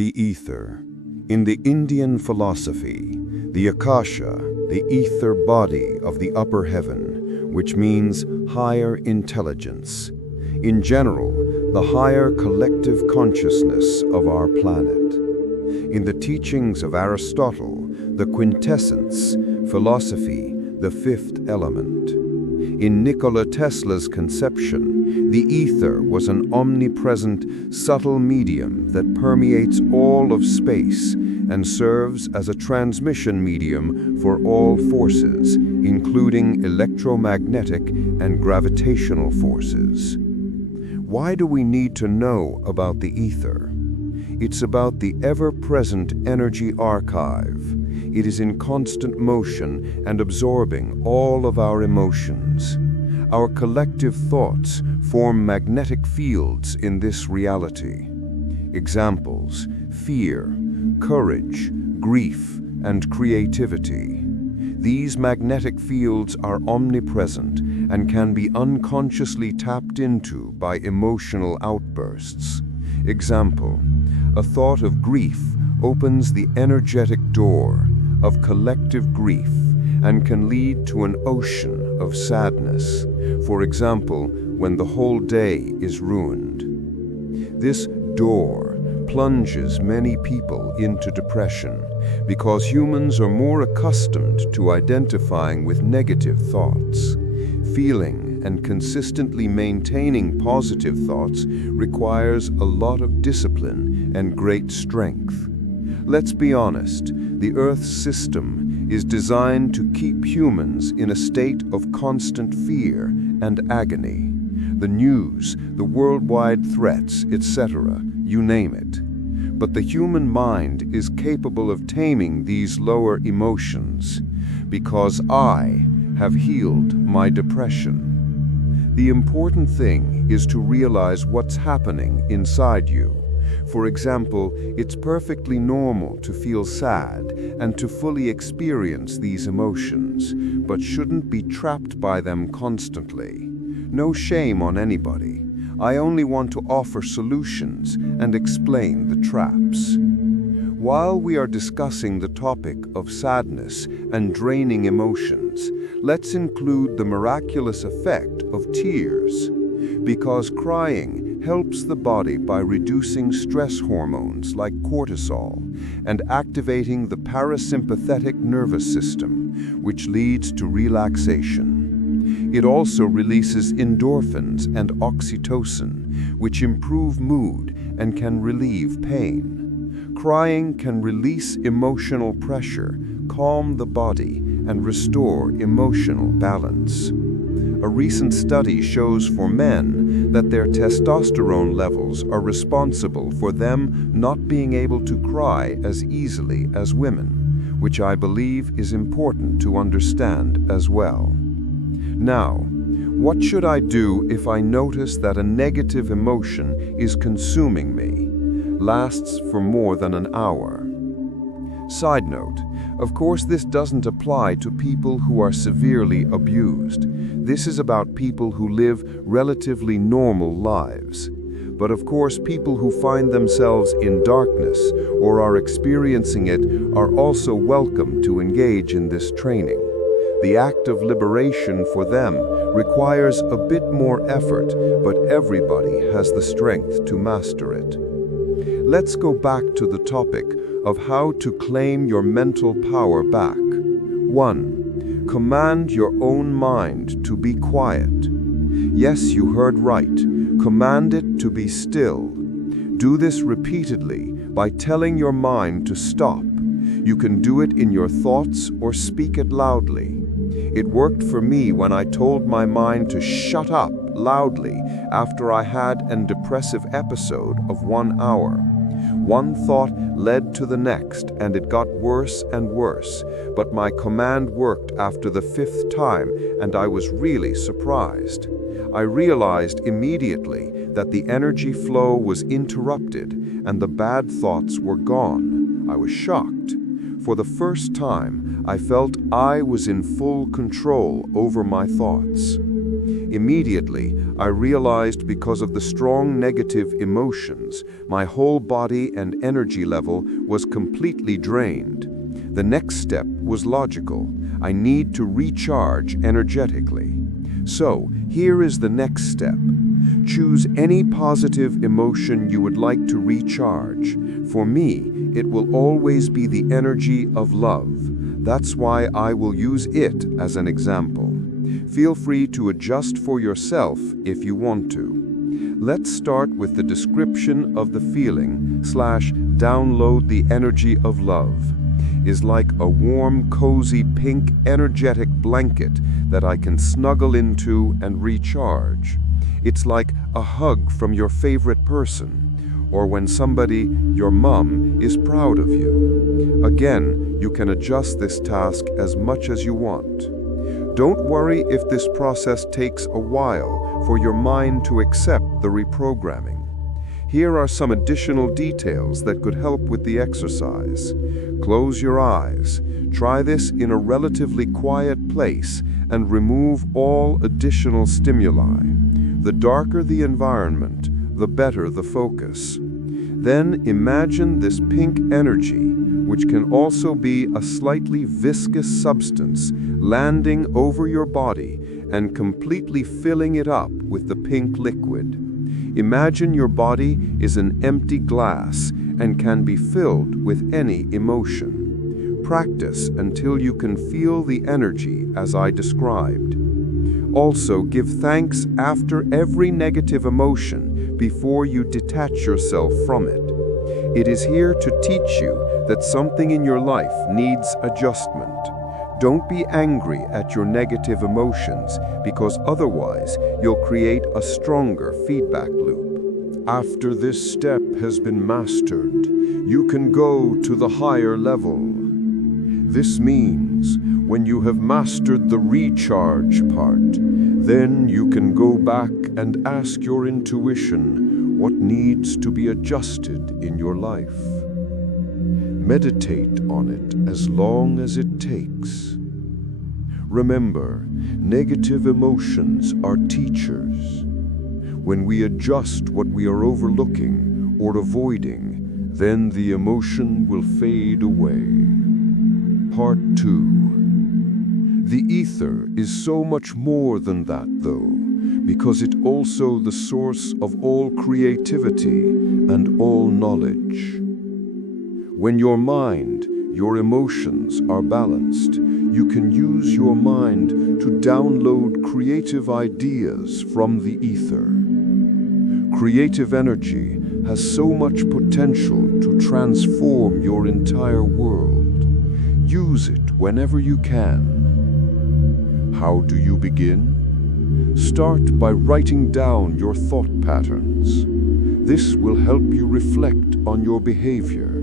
The ether. In the Indian philosophy, the Akasha, the ether body of the upper heaven, which means higher intelligence. In general, the higher collective consciousness of our planet. In the teachings of Aristotle, the quintessence, philosophy, the fifth element. In Nikola Tesla's conception, the ether was an omnipresent, subtle medium that permeates all of space and serves as a transmission medium for all forces, including electromagnetic and gravitational forces. Why do we need to know about the ether? It's about the ever-present energy archive. It is in constant motion and absorbing all of our emotions. Our collective thoughts form magnetic fields in this reality. Examples: fear, courage, grief, and creativity. These magnetic fields are omnipresent and can be unconsciously tapped into by emotional outbursts. Example: a thought of grief opens the energetic door of collective grief and can lead to an ocean of sadness, for example, when the whole day is ruined. This door plunges many people into depression because humans are more accustomed to identifying with negative thoughts. Feeling and consistently maintaining positive thoughts requires a lot of discipline and great strength. Let's be honest, the Earth's system is designed to keep humans in a state of constant fear and agony. The news, the worldwide threats, etc., you name it. But the human mind is capable of taming these lower emotions because I have healed my depression. The important thing is to realize what's happening inside you. For example, it's perfectly normal to feel sad and to fully experience these emotions, but shouldn't be trapped by them constantly. No shame on anybody. I only want to offer solutions and explain the traps. While we are discussing the topic of sadness and draining emotions, let's include the miraculous effect of tears, because crying helps the body by reducing stress hormones like cortisol and activating the parasympathetic nervous system, which leads to relaxation. It also releases endorphins and oxytocin, which improve mood and can relieve pain. Crying can release emotional pressure, calm the body, and restore emotional balance. A recent study shows for men that their testosterone levels are responsible for them not being able to cry as easily as women, which I believe is important to understand as well. Now, what should I do if I notice that a negative emotion is consuming me, lasts for more than an hour? Side note, of course this doesn't apply to people who are severely abused. This is about people who live relatively normal lives. But of course, people who find themselves in darkness or are experiencing it are also welcome to engage in this training. The act of liberation for them requires a bit more effort, but everybody has the strength to master it. Let's go back to the topic of how to claim your mental power back. 1. Command your own mind to be quiet. Yes, you heard right. Command it to be still. Do this repeatedly by telling your mind to stop. You can do it in your thoughts or speak it loudly. It worked for me when I told my mind to shut up loudly after I had an depressive episode of 1 hour. One thought led to the next, and it got worse and worse, but my command worked after the 5th time, and I was really surprised. I realized immediately that the energy flow was interrupted and the bad thoughts were gone. I was shocked. For the first time, I felt I was in full control over my thoughts. Immediately, I realized because of the strong negative emotions, my whole body and energy level was completely drained. The next step was logical. I need to recharge energetically. So, here is the next step. Choose any positive emotion you would like to recharge. For me, it will always be the energy of love. That's why I will use it as an example. Feel free to adjust for yourself if you want to. Let's start with the description of the feeling / download the energy of love. Is like a warm, cozy, pink, energetic blanket that I can snuggle into and recharge. It's like a hug from your favorite person, or when somebody, your mom, is proud of you. Again, you can adjust this task as much as you want. Don't worry if this process takes a while for your mind to accept the reprogramming. Here are some additional details that could help with the exercise. Close your eyes. Try this in a relatively quiet place and remove all additional stimuli. The darker the environment, the better the focus. Then imagine this pink energy, which can also be a slightly viscous substance, landing over your body and completely filling it up with the pink liquid. Imagine your body is an empty glass and can be filled with any emotion. Practice until you can feel the energy as I described. Also, give thanks after every negative emotion before you detach yourself from it. It is here to teach you that something in your life needs adjustment. Don't be angry at your negative emotions, because otherwise you'll create a stronger feedback loop. After this step has been mastered, you can go to the higher level. This means when you have mastered the recharge part, then you can go back and ask your intuition what needs to be adjusted in your life. Meditate on it as long as it takes. Remember, negative emotions are teachers. When we adjust what we are overlooking or avoiding, then the emotion will fade away. Part 2. The ether is so much more than that, though, because it's also the source of all creativity and all knowledge. When your mind, your emotions are balanced, you can use your mind to download creative ideas from the ether. Creative energy has so much potential to transform your entire world. Use it whenever you can. How do you begin? Start by writing down your thought patterns. This will help you reflect on your behavior.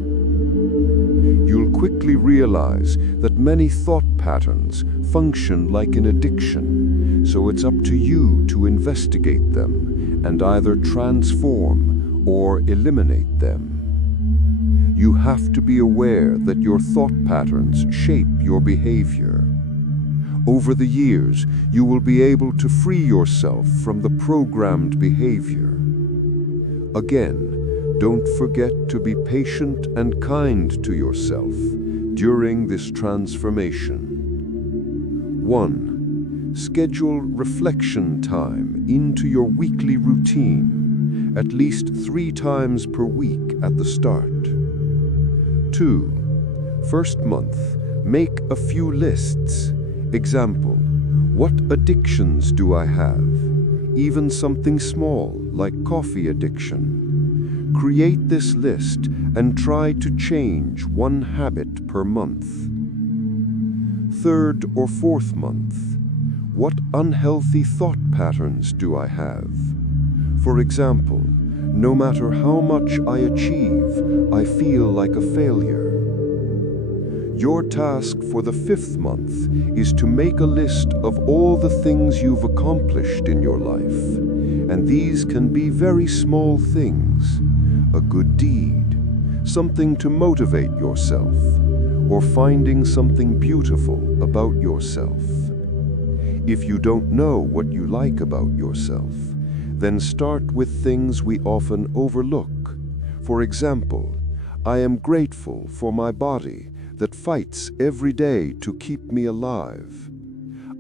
You'll quickly realize that many thought patterns function like an addiction, so it's up to you to investigate them and either transform or eliminate them. You have to be aware that your thought patterns shape your behavior. Over the years, you will be able to free yourself from the programmed behavior. Again, don't forget to be patient and kind to yourself during this transformation. 1. Schedule reflection time into your weekly routine, at least 3 times per week at the start. 2. First month, make a few lists. Example, what addictions do I have? Even something small like coffee addiction. Create this list and try to change 1 habit per month. 3rd or 4th month, what unhealthy thought patterns do I have? For example, no matter how much I achieve, I feel like a failure. Your task for the 5th month is to make a list of all the things you've accomplished in your life, and these can be very small things. A good deed, something to motivate yourself, or finding something beautiful about yourself. If you don't know what you like about yourself, then start with things we often overlook. For example, I am grateful for my body that fights every day to keep me alive.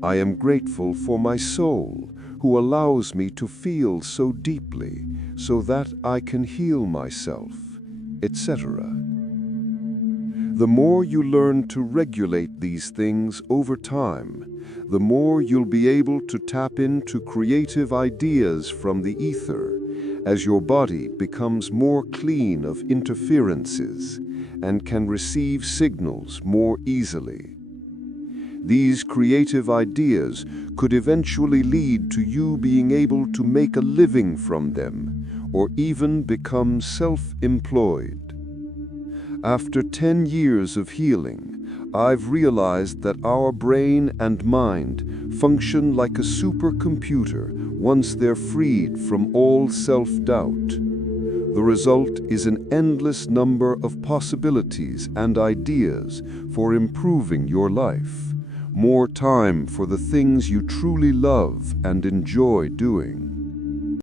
I am grateful for my soul, who allows me to feel so deeply so that I can heal myself, etc. The more you learn to regulate these things over time, the more you'll be able to tap into creative ideas from the ether as your body becomes more clean of interferences and can receive signals more easily. These creative ideas could eventually lead to you being able to make a living from them, or even become self-employed. After 10 years of healing, I've realized that our brain and mind function like a supercomputer once they're freed from all self-doubt. The result is an endless number of possibilities and ideas for improving your life, more time for the things you truly love and enjoy doing.